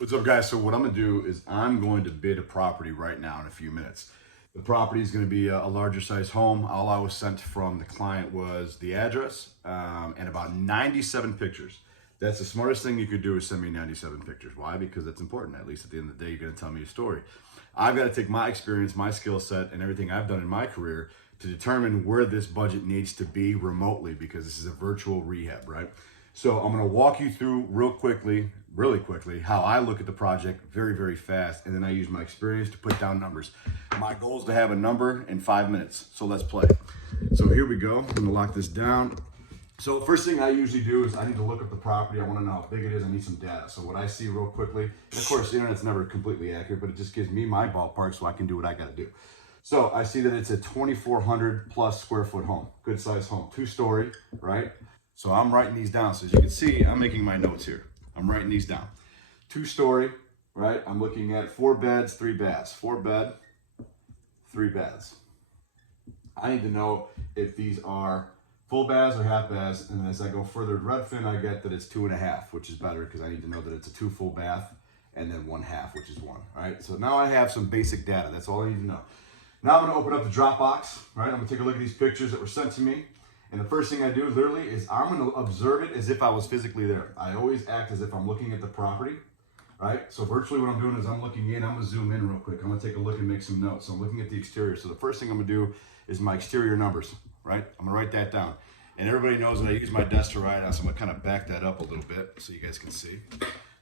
What's up, guys? So what I'm gonna do is I'm going to bid a property right now in a few minutes. The property is going to be a larger size home. All I was sent from the client was the address and about 97 pictures. That's the smartest thing you could do, is send me 97 pictures. Why? Because that's important. At least at the end of the day, you're going to tell me a story. I've got to take my experience, my skill set, and everything I've done in my career to determine where this budget needs to be remotely, because this is a virtual rehab, right? So I'm going to walk you through really quickly, how I look at the project very, very fast. And then I use my experience to put down numbers. My goal is to have a number in 5 minutes. So let's play. So here we go. I'm going to lock this down. So first thing I usually do is I need to look up the property. I want to know how big it is. I need some data. So what I see real quickly, and of course the internet's never completely accurate, but it just gives me my ballpark so I can do what I got to do. So I see that it's a 2,400 plus square foot home, good size home, 2-story, right? So I'm writing these down. So as you can see, I'm making my notes here. I'm writing these down. 2-story, right? I'm looking at 4 beds, 3 baths. 4 bed, 3 baths. I need to know if these are full baths or half baths. And as I go further to Redfin, I get that it's 2.5, which is better because I need to know that it's a 2 full bath and then 1 half, which is 1. All right. So now I have some basic data. That's all I need to know. Now I'm going to open up the Dropbox, right? I'm going to take a look at these pictures that were sent to me. And the first thing I do literally is I'm going to observe it as if I was physically there. I always act as if I'm looking at the property, right? So virtually what I'm doing is I'm looking in. I'm going to zoom in real quick. I'm going to take a look and make some notes. So I'm looking at the exterior. So the first thing I'm going to do is my exterior numbers, right? I'm going to write that down. And everybody knows that I use my desk to write on, so I'm going to kind of back that up a little bit so you guys can see.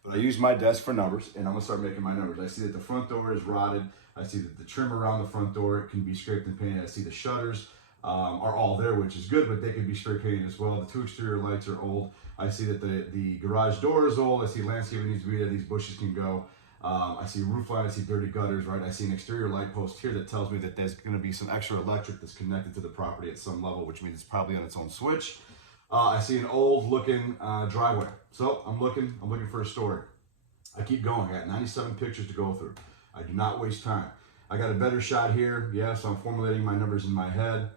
But I use my desk for numbers, and I'm going to start making my numbers. I see that the front door is rotted. I see that the trim around the front door can be scraped and painted. I see the shutters are all there, which is good, but they could be spray painted as well. The 2 exterior lights are old. I see that the garage door is old. I see landscaping needs to be there. These bushes can go. I see roof line. I see dirty gutters, right? I see an exterior light post here that tells me that there's going to be some extra electric that's connected to the property at some level, which means it's probably on its own switch. I see an old looking driveway. So I'm looking for a story. I keep going. I got 97 pictures to go through. I do not waste time. I got a better shot here. Yeah, so I'm formulating my numbers in my head.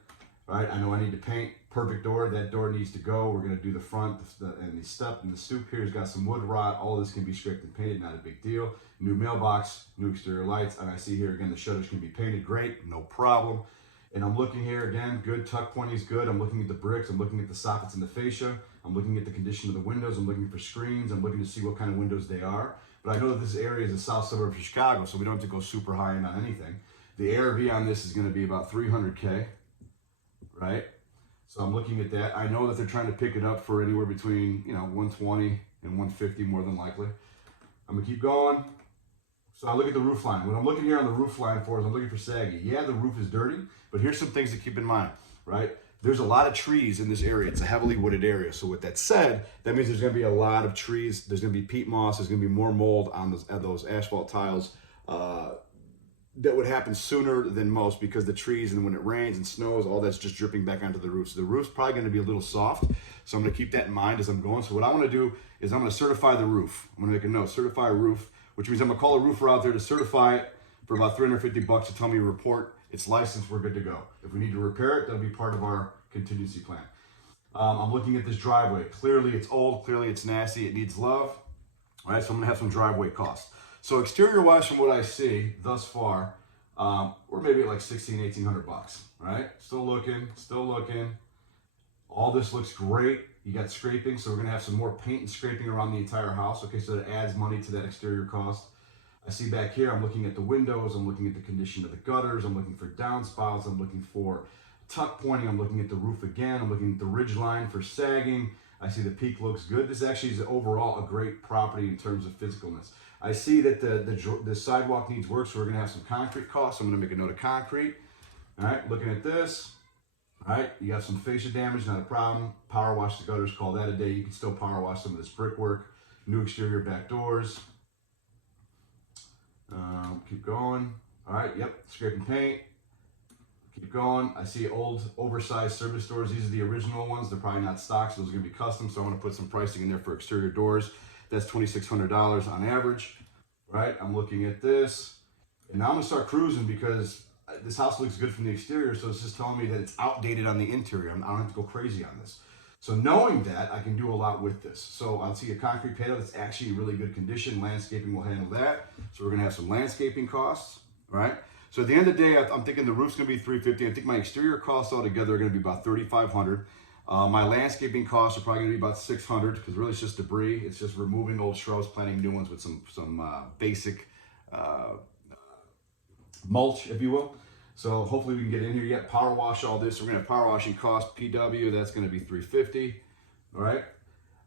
Right, I know I need to paint. Perfect door. That door needs to go. We're going to do the front and the step and the stoop here has got some wood rot. All this can be scraped and painted. Not a big deal. New mailbox, new exterior lights, and I see here again the shutters can be painted. Great, no problem. And I'm looking here again. Good, tuck pointing is good. I'm looking at the bricks. I'm looking at the sockets and the fascia. I'm looking at the condition of the windows. I'm looking for screens. I'm looking to see what kind of windows they are. But I know that this area is a south suburb of Chicago, so we don't have to go super high end on anything. The ARV on this is going to be about 300K. Right? So I'm looking at that. I know that they're trying to pick it up for anywhere between, 120 and 150 more than likely. I'm gonna keep going. So I look at the roof line. What I'm looking here on the roof line for is I'm looking for saggy. Yeah, the roof is dirty, but here's some things to keep in mind, right? There's a lot of trees in this area. It's a heavily wooded area. So with that said, that means there's gonna be a lot of trees. There's gonna be peat moss. There's gonna be more mold on those asphalt tiles. That would happen sooner than most because the trees, and when it rains and snows, all that's just dripping back onto the roof. So the roof's probably going to be a little soft. So I'm going to keep that in mind as I'm going. So what I want to do is I'm going to certify the roof. I'm going to make a note, certify a roof, which means I'm going to call a roofer out there to certify it for about $350 to tell me report it's licensed, we're good to go. If we need to repair it, that'll be part of our contingency plan. I'm looking at this driveway. Clearly it's old, clearly it's nasty, it needs love. All right, so I'm going to have some driveway costs. So exterior wise, from what I see thus far, we're maybe at like $1,800, right? Still looking. All this looks great. You got scraping, so we're gonna have some more paint and scraping around the entire house. Okay, so that adds money to that exterior cost. I see back here, I'm looking at the windows, I'm looking at the condition of the gutters, I'm looking for downspouts, I'm looking for tuck pointing, I'm looking at the roof again, I'm looking at the ridge line for sagging. I see the peak looks good. This actually is overall a great property in terms of physicalness. I see that the sidewalk needs work, so we're gonna have some concrete costs. I'm gonna make a note of concrete. All right, looking at this. All right, you got some fascia damage, not a problem. Power wash the gutters, call that a day. You can still power wash some of this brickwork. New exterior back doors. Keep going. All right, yep, scrape and paint. Keep going. I see old oversized service doors. These are the original ones. They're probably not stock, so those are gonna be custom. So I'm gonna put some pricing in there for exterior doors. That's $2,600 on average, right? I'm looking at this, and now I'm gonna start cruising because this house looks good from the exterior, so it's just telling me that it's outdated on the interior. I don't have to go crazy on this. So knowing that, I can do a lot with this. So I'll see a concrete patio that's actually in really good condition. Landscaping will handle that. So we're gonna have some landscaping costs, right? So at the end of the day, I'm thinking the roof's gonna be $350. I think my exterior costs altogether are gonna be about $3,500. My landscaping costs are probably gonna be about $600 because really it's just debris. It's just removing old shrubs, planting new ones with some basic mulch, if you will. So hopefully we can get in here yet. Power wash all this. So we're gonna have power washing cost, PW, that's gonna be $350. All right.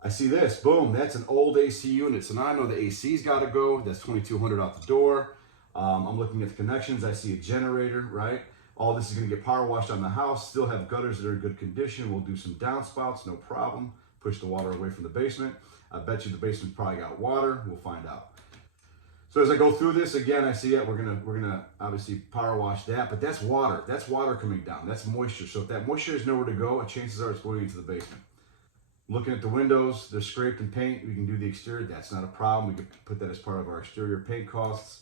I see this, boom, that's an old AC unit. So now I know the AC's gotta go. That's $2,200 out the door. I'm looking at the connections. I see a generator, right? All this is gonna get power washed on the house. Still have gutters that are in good condition. We'll do some downspouts, no problem. Push the water away from the basement. I bet you the basement's probably got water. We'll find out. So as I go through this, again, I see it. We're gonna obviously power wash that, but that's water. That's water coming down. That's moisture. So if that moisture is nowhere to go, chances are it's going into the basement. Looking at the windows, they're scraped and paint. We can do the exterior. That's not a problem. We can put that as part of our exterior paint costs.